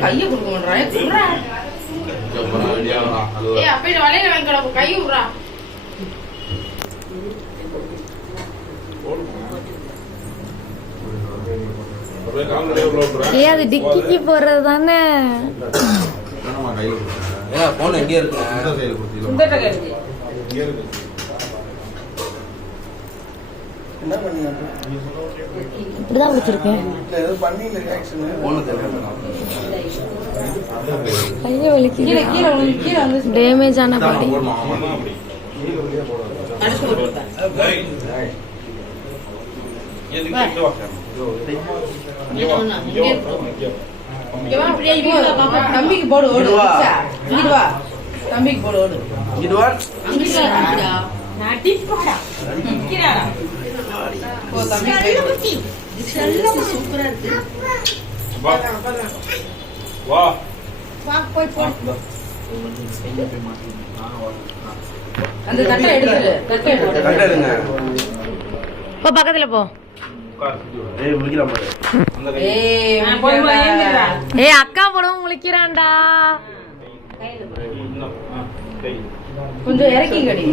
கைய கொடுக்க மாட்டேன் அப்படி வலையில வாங்கிக்கடா கை விடுறா அது டிக்கிக்கு போறது தானே. இப்படிதான் வச்சிருக்கேன். கைய வலிக்குது. டேமேஜ் ஆன பாடி. தம்பிக்கு போடு ஓடு தம்பிக்கு போடு ஓடு சூப்பரா இருக்கு. அந்த தட்டை எடுத்துரு போ பக்கத்துல போ. அக்கா போடவும் முழிக்கிறான்டா. கொஞ்சம் இறக்கிங்கடி.